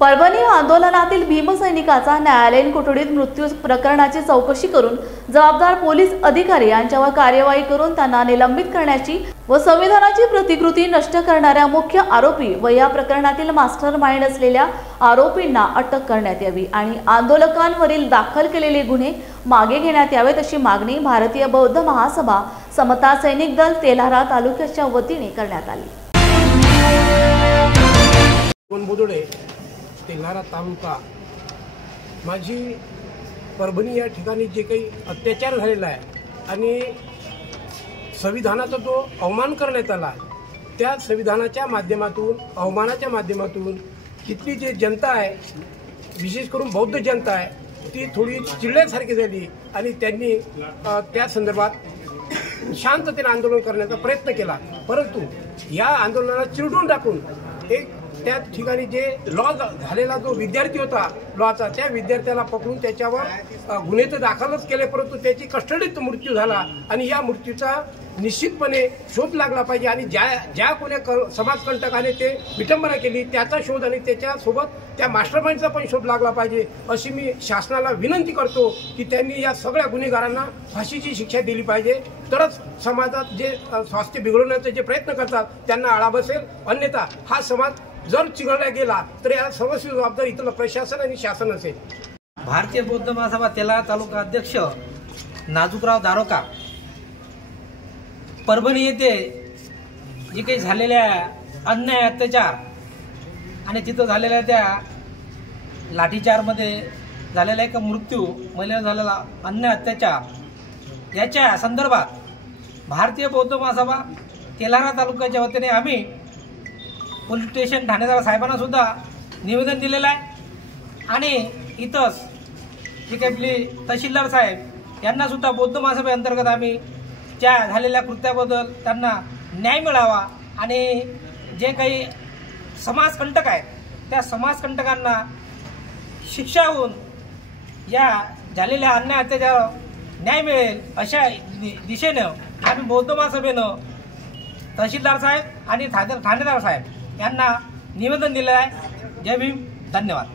परभणी आंदोलनातील भीमसैनिकाचा न्यायालयीन कोठडीत मृत्यू प्रकरणाची चौकशी करून जबाबदार पोलीस अधिकारी यांच्यावर कार्यवाही करून त्यांना निलंबित करण्याची व संविधानाची प्रतिकृती नष्ट करणाऱ्या मुख्य आरोपी व या प्रकरणातील मास्टरमाइंड असलेल्या आरोपींना अटक करण्यात यावी आणि आंदोलकांवरील दाखल केलेले गुन्हे मागे घेण्यात यावेत अशी मागणी भारतीय बौद्ध महासभा समता सैनिक दल तेल्हारा तालुक्याच्या वतीने करण्यात आली। तेल्हारा तालुका माझी परभणी या ठिकाणी जे काही अत्याचार झालेला आहे आणि संविधानाचा जो अवमान करण्यात आला त्या संविधानाच्या माध्यमातून अवमानाच्या माध्यमातून तिथली जी जनता आहे विशेष करून बौद्ध जनता आहे ती थोडी चिडल्यासारखी झाली आणि त्यांनी त्या संदर्भात शांततेने आंदोलन करण्याचा प्रयत्न केला। परंतु या आंदोलनाला चिरडून टाकून एक त्या ठिकाणी जे लॉ झालेला जो विद्यार्थी होता लॉचा त्या विद्यार्थ्याला पकडून त्याच्यावर गुन्हे तर दाखलच केले परंतु त्याची कस्टडीत मृत्यू झाला आणि या मृत्यूचा निश्चितपणे शोध लागला पाहिजे आणि ज्या कोण्या समाजकंटकाने ते विटंबना केली त्याचा शोध आणि त्याच्यासोबत त्या मास्टरमाइंडचा पण शोध लागला पाहिजे अशी मी शासनाला विनंती करतो की त्यांनी या सगळ्या गुन्हेगारांना फाशीची शिक्षा दिली पाहिजे तरच समाजात जे स्वास्थ्य बिघडवण्याचे जे प्रयत्न करतात त्यांना आळा बसेल। अन्यथा हा समाज जर चिघळला गेला तर या सर्वस्वी जबाबदार इथलं प्रशासन आणि शासन असेल। भारतीय बौद्ध महासभा तेल्हारा तालुका अध्यक्ष नाजूकराव दारोका परभणी येथे जे काही झालेल्या अन्याय अत्याचार आणि तिथं झालेल्या त्या लाठीचारमध्ये झालेला एक मृत्यू महिलेवर झालेला अन्याय अत्याचार याच्या संदर्भात भारतीय बौद्ध महासभा तेल्हारा तालुक्याच्या वतीने आम्ही पोलीस स्टेशन ठाणेदार साहेबांना सुद्धा निवेदन दिलेलं आहे आणि इथंच जे काही आपले तहसीलदार साहेब यांना सुद्धा बौद्ध महासभेअंतर्गत आम्ही त्या झालेल्या कृत्याबद्दल त्यांना न्याय मिळावा आणि जे काही समाजकंटक आहेत त्या समाजकंटकांना शिक्षा होऊन या झालेल्या अन्याय अत्याचार न्याय मिळेल अशा दिशेनं आम्ही बौद्ध महासभेनं तहसीलदार साहेब आणि ठाणेदार साहेब यांना निवेदन दिलं आहे। जय भीम, धन्यवाद।